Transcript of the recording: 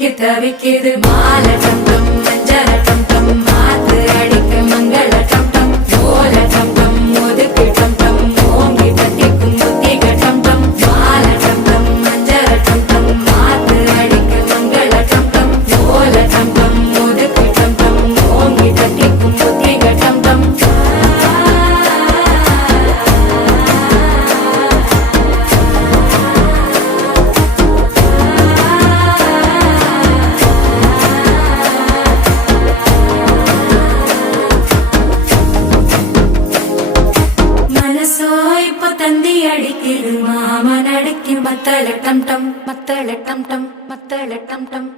தவிக்குது மாலை டம் டம் மஞ்சள டம் டம் மாத்து அடிக்க மங்கள டம் டம் ஓல டம் டம் ஒதுக்கு டம் டம் ஓங்கி தட்டிக்கும் புத்திக டம் டம் மாலை டம் டம் மஞ்சள டம் டம் மாத்து அடிக்க மங்கள டம் டம் ஓல டம் டம் ஒதுக்கு டம் டம் ஓங்கி தட்டிக்கும் புத்திக டம் டம் தந்தி அடிக்குது மாமன் அடிக்கு மத்தள டம் டம் மத்தள டம் டம் மத்தள டம் டம்